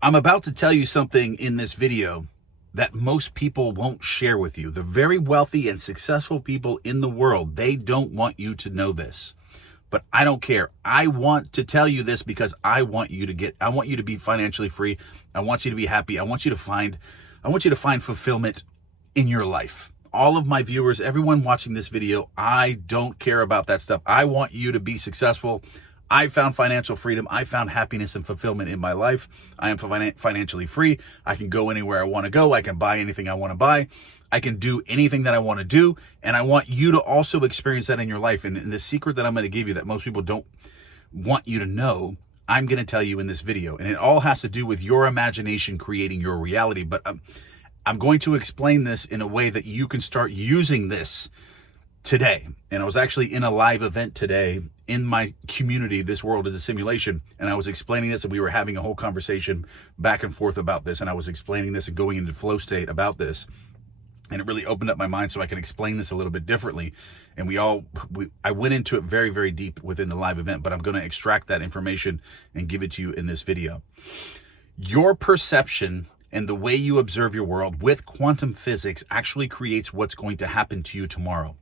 I'm about to tell you something in this video that most people won't share with you. The very wealthy and successful people in the world, they don't want you to know this. But I don't care. I want to tell you this because I want you to be financially free. I want you to be happy. I want you to find fulfillment in your life. All of my viewers, everyone watching this video, I don't care about that stuff. I want you to be successful. I found financial freedom. I found happiness and fulfillment in my life. I am financially free. I can go anywhere I want to go. I can buy anything I want to buy. I can do anything that I want to do. And I want you to also experience that in your life. And the secret that I'm going to give you that most people don't want you to know, I'm going to tell you in this video. And it all has to do with your imagination creating your reality. But I'm going to explain this in a way that you can start using this today. And I was actually in a live event today in my community, This World is a Simulation, and I was explaining this, and we were having a whole conversation back and forth about this, and I was explaining this and going into flow state about this, and it really opened up my mind so I can explain this a little bit differently. And I went into it very, very deep within the live event, but I'm going to extract that information and give it to you in this video. Your perception and the way you observe your world with quantum physics actually creates what's going to happen to you tomorrow.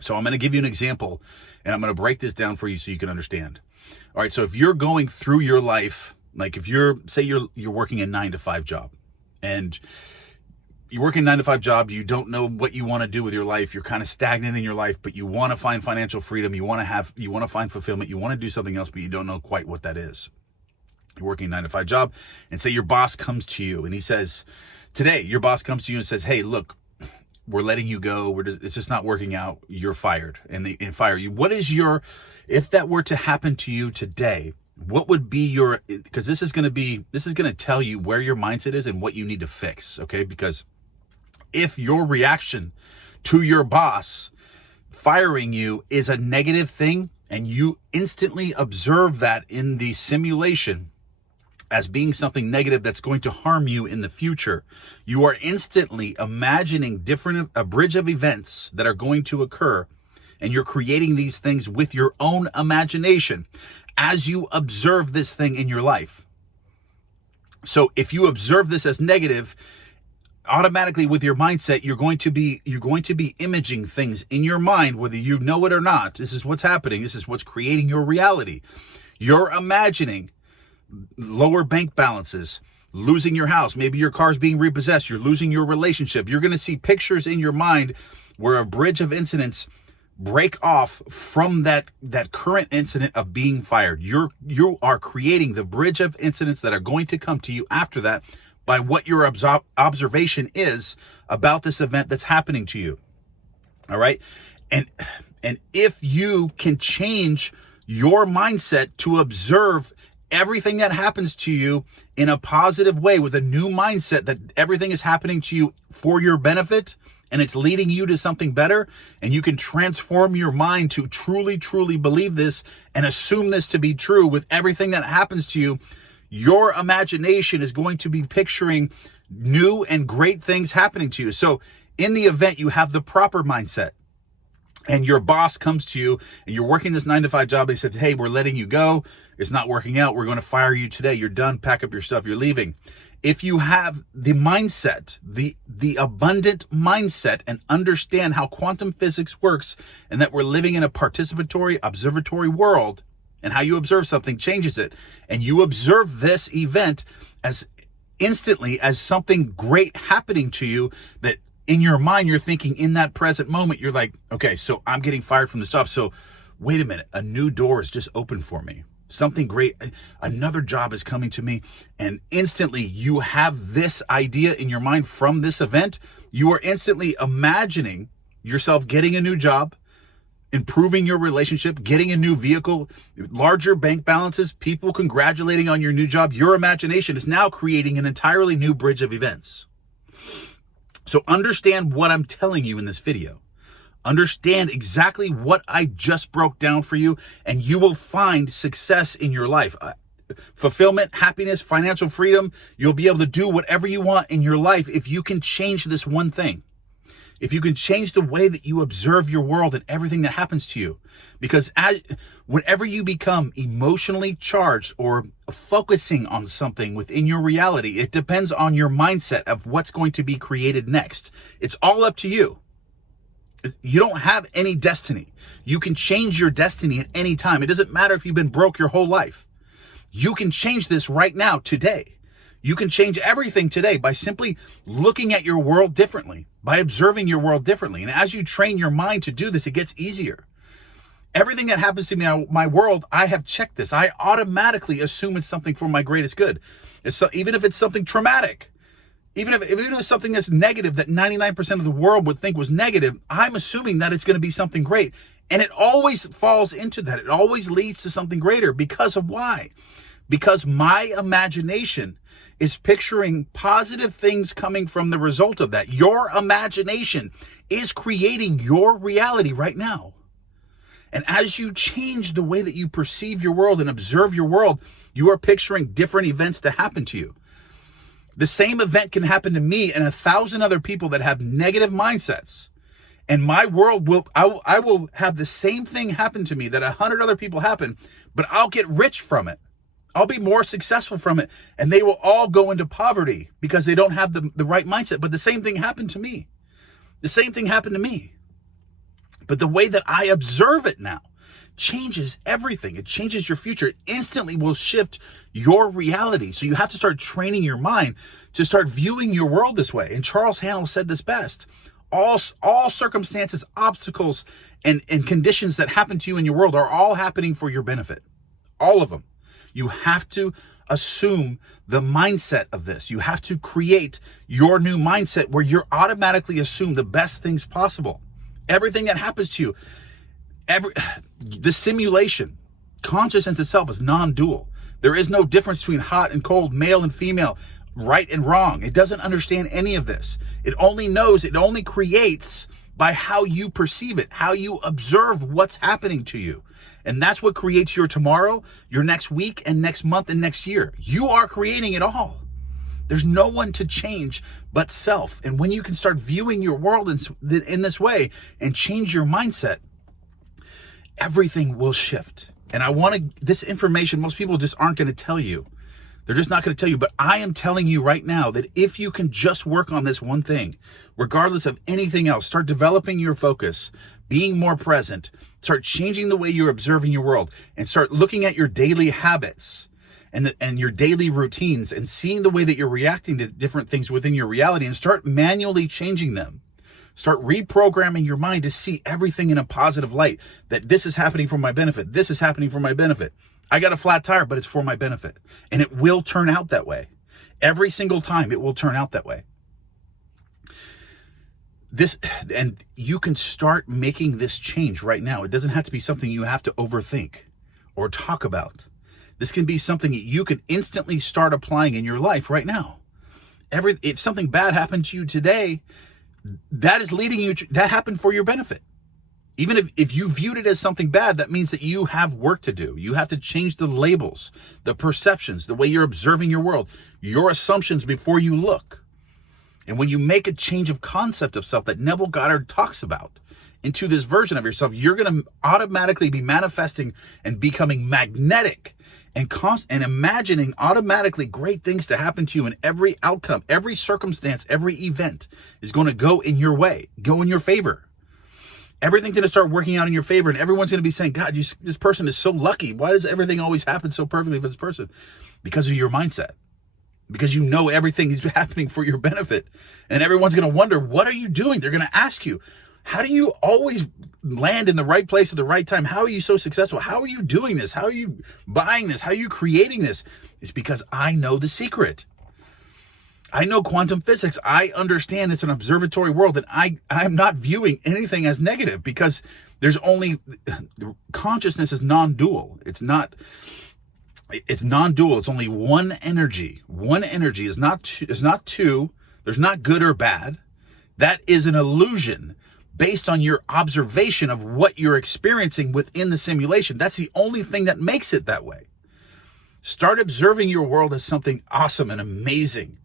So I'm going to give you an example, and I'm going to break this down for you so you can understand. All right, so if you're going through your life, like if you're working a 9-to-5 job, and you're working a 9-to-5 job, you don't know what you want to do with your life, you're kind of stagnant in your life, but you want to find financial freedom, you want to find fulfillment, you want to do something else, but you don't know quite what that is. You're working a 9-to-5 job, and say your boss comes to you, and he says, today, your boss comes to you and says, hey, look, we're letting you go. It's just not working out. You're fired, and they fire you. If that were to happen to you today, what would be because this is going to tell you where your mindset is and what you need to fix. Okay. Because if your reaction to your boss firing you is a negative thing, and you instantly observe that in the simulation as being something negative that's going to harm you in the future, you are instantly imagining a bridge of events that are going to occur, and you're creating these things with your own imagination as you observe this thing in your life. So if you observe this as negative, automatically with your mindset, you're going to be imaging things in your mind, whether you know it or not. This is what's happening. This is what's creating your reality. You're imagining lower bank balances, losing your house, maybe your car's being repossessed, you're losing your relationship. You're going to see pictures in your mind where a bridge of incidents break off from that current incident of being fired. You are creating the bridge of incidents that are going to come to you after that by what your observation is about this event that's happening to you. All right? And if you can change your mindset to observe everything that happens to you in a positive way, with a new mindset that everything is happening to you for your benefit and it's leading you to something better, and you can transform your mind to truly, truly believe this and assume this to be true with everything that happens to you, your imagination is going to be picturing new and great things happening to you. So in the event you have the proper mindset, and your boss comes to you, and you're working this 9-to-5 job. They said, hey, we're letting you go. It's not working out. We're going to fire you today. You're done. Pack up your stuff. You're leaving. If you have the mindset, the abundant mindset, and understand how quantum physics works, and that we're living in a participatory, observatory world, and how you observe something changes it, and you observe this event as instantly as something great happening to you, that in your mind, you're thinking in that present moment, you're like, okay, so I'm getting fired from this job. So wait a minute, a new door is just open for me. Something great, another job is coming to me. And instantly you have this idea in your mind from this event. You are instantly imagining yourself getting a new job, improving your relationship, getting a new vehicle, larger bank balances, people congratulating on your new job. Your imagination is now creating an entirely new bridge of events. So understand what I'm telling you in this video. Understand exactly what I just broke down for you, and you will find success in your life. Fulfillment, happiness, financial freedom. You'll be able to do whatever you want in your life if you can change this one thing. if you can change the way that you observe your world and everything that happens to you. Because whenever you become emotionally charged or focusing on something within your reality, it depends on your mindset of what's going to be created next. It's all up to you. You don't have any destiny. You can change your destiny at any time. It doesn't matter if you've been broke your whole life. You can change this right now, today. You can change everything today by simply looking at your world differently, by observing your world differently. And as you train your mind to do this, it gets easier. Everything that happens to me in my world, I have checked this. I automatically assume it's something for my greatest good. Even if it's something traumatic, even if it's something that's negative that 99% of the world would think was negative, I'm assuming that it's going to be something great. And it always falls into that. It always leads to something greater. Because of why? Because my imagination is picturing positive things coming from the result of that. Your imagination is creating your reality right now. And as you change the way that you perceive your world and observe your world, you are picturing different events to happen to you. The same event can happen to me and 1,000 other people that have negative mindsets. And my world I will have the same thing happen to me that 100 other people happen, but I'll get rich from it. I'll be more successful from it. And they will all go into poverty because they don't have the right mindset. But the same thing happened to me. The same thing happened to me. But the way that I observe it now changes everything. It changes your future. It instantly will shift your reality. So you have to start training your mind to start viewing your world this way. And Charles Hannell said this best. All circumstances, obstacles, and conditions that happen to you in your world are all happening for your benefit. All of them. You have to assume the mindset of this. You have to create your new mindset where you're automatically assume the best things possible. Everything that happens to you, the simulation, consciousness itself is non-dual. There is no difference between hot and cold, male and female, right and wrong. It doesn't understand any of this. It only creates by how you perceive it, how you observe what's happening to you. And that's what creates your tomorrow, your next week, and next month, and next year. You are creating it all. There's no one to change but self. And when you can start viewing your world in this way and change your mindset, everything will shift. And this information, most people just aren't going to tell you. They're just not going to tell you. But I am telling you right now that if you can just work on this one thing, regardless of anything else, start developing your focus, being more present, start changing the way you're observing your world, and start looking at your daily habits and your daily routines and seeing the way that you're reacting to different things within your reality, and start manually changing them. Start reprogramming your mind to see everything in a positive light, that this is happening for my benefit. This is happening for my benefit. I got a flat tire, but it's for my benefit. And it will turn out that way. Every single time it will turn out that way. And you can start making this change right now. It doesn't have to be something you have to overthink or talk about. This can be something that you can instantly start applying in your life right now. If something bad happened to you today, that is leading you that happened for your benefit. Even if you viewed it as something bad, that means that you have work to do. You have to change the labels, the perceptions, the way you're observing your world, your assumptions before you look. And when you make a change of concept of self that Neville Goddard talks about into this version of yourself, you're going to automatically be manifesting and becoming magnetic and imagining automatically great things to happen to you, and every outcome, every circumstance, every event is going to go in your way, go in your favor. Everything's going to start working out in your favor, and everyone's going to be saying, God, this person is so lucky. Why does everything always happen so perfectly for this person? Because of your mindset. Because you know everything is happening for your benefit. And everyone's going to wonder, what are you doing? They're going to ask you, how do you always land in the right place at the right time? How are you so successful? How are you doing this? How are you buying this? How are you creating this? It's because I know the secret. I know quantum physics. I understand it's an observatory world, and I'm not viewing anything as negative, because consciousness is non-dual. It's non-dual. It's only one energy. One energy is not two. There's not good or bad. That is an illusion based on your observation of what you're experiencing within the simulation. That's the only thing that makes it that way. Start observing your world as something awesome and amazing,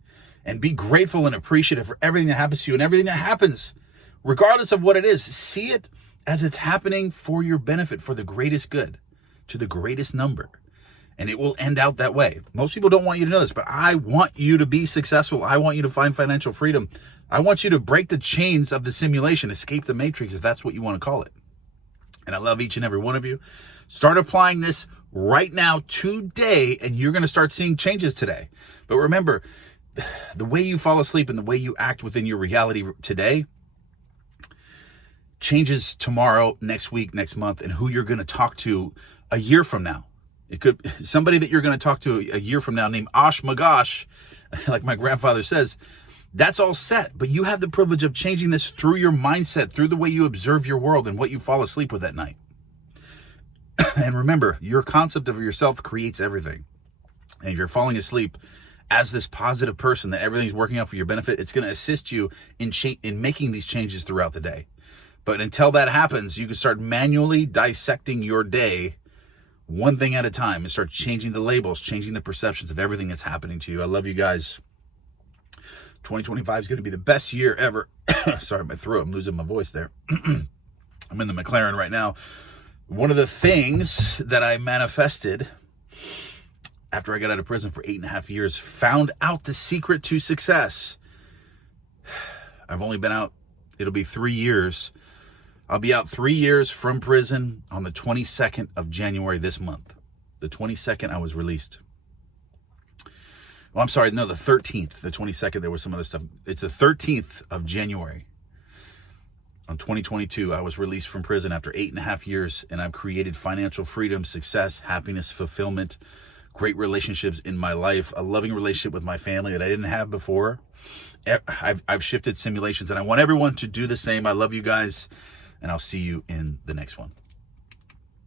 and be grateful and appreciative for everything that happens to you. And everything that happens regardless of what it is, see it as it's happening for your benefit, for the greatest good, to the greatest number. And it will end out that way. Most people don't want you to know this, but I want you to be successful. I want you to find financial freedom. I want you to break the chains of the simulation, escape the matrix, if that's what you want to call it. And I love each and every one of you. Start applying this right now, today, and you're going to start seeing changes today. But remember, the way you fall asleep and the way you act within your reality today changes tomorrow, next week, next month, and who you're going to talk to a year from now. It could somebody that you're going to talk to a year from now named Osh Magash, like my grandfather says. That's all set, but you have the privilege of changing this through your mindset, through the way you observe your world and what you fall asleep with at night. And remember, your concept of yourself creates everything. And if you're falling asleep as this positive person that everything's working out for your benefit, it's going to assist you in making these changes throughout the day. But until that happens, you can start manually dissecting your day one thing at a time and start changing the labels, changing the perceptions of everything that's happening to you. I love you guys. 2025 is going to be the best year ever. Sorry, my throat. I'm losing my voice there. I'm in the McLaren right now. One of the things that I manifested after I got out of prison for 8.5 years, found out the secret to success. I've only been out, it'll be 3 years. I'll be out 3 years from prison on the 22nd of January this month. The 22nd I was released. Well, I'm sorry, no, the 13th. The 22nd, there was some other stuff. It's the 13th of January. On 2022, I was released from prison after 8.5 years, and I've created financial freedom, success, happiness, fulfillment, great relationships in my life, a loving relationship with my family that I didn't have before. I've shifted simulations, and I want everyone to do the same. I love you guys, and I'll see you in the next one.